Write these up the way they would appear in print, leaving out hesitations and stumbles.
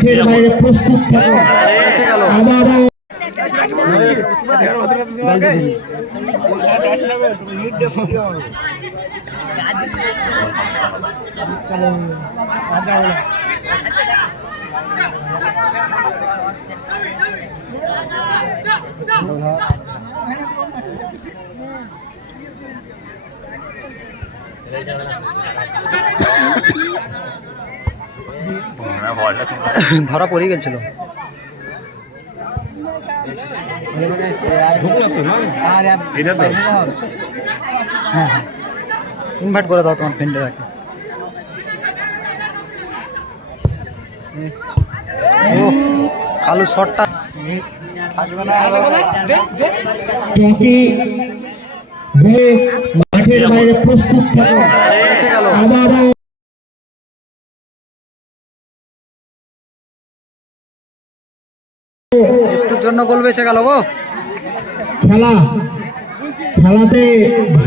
মাঠের বাইরে প্রস্তুত থাকো। আবারও ধরা পড়ে গেছিল। হ্যাঁ ইনভাইট করে দাও তোমার ফ্রেন্ডের আগে। ও কালু শটটা মাঠের বাইরে প্রস্তুত থাকো। আবারও একটুর জন্য গোল বেঁচে গেল গো। খেলাতে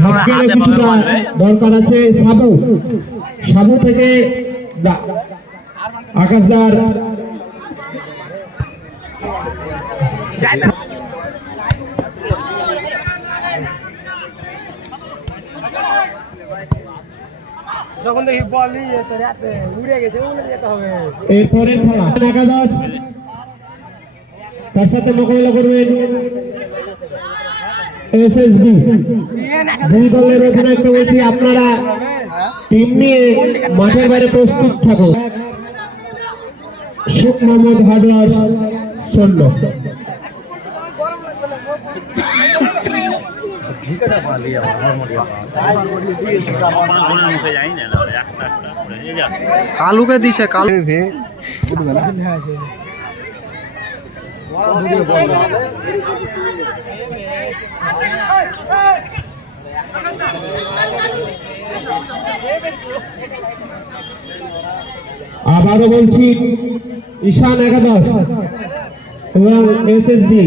ভাগ্যের কিছুটা দরকার আছে। সাবু থেকে আকাশদার যখন দেখি বল নিয়ে উড়ে গেছে যেতে হবে। এরপরের খেলা একাদশ তার সাথে মোকাবিলা করবেন এসএসবি। দুই দলের অধিনায়ককে বলছি আপনারা টিম নিয়ে মাঠের বাইরে প্রস্তুত থাকো। শেখ মোহাম্মদ হার্ডওয়ার সৈন্য কালুকে দিছে কালু আবারও বলছি ঈশান একাদশ এবং এসএসবি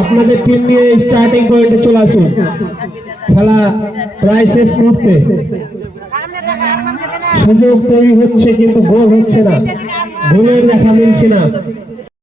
আপনাদের টিম নিয়ে স্টার্টিং পয়েন্টে চলে আসুন। খেলা প্রায় শেষ মুহূর্তে, সুযোগ তৈরি হচ্ছে কিন্তু গোল হচ্ছে না, গোলের দেখা মিলছে না।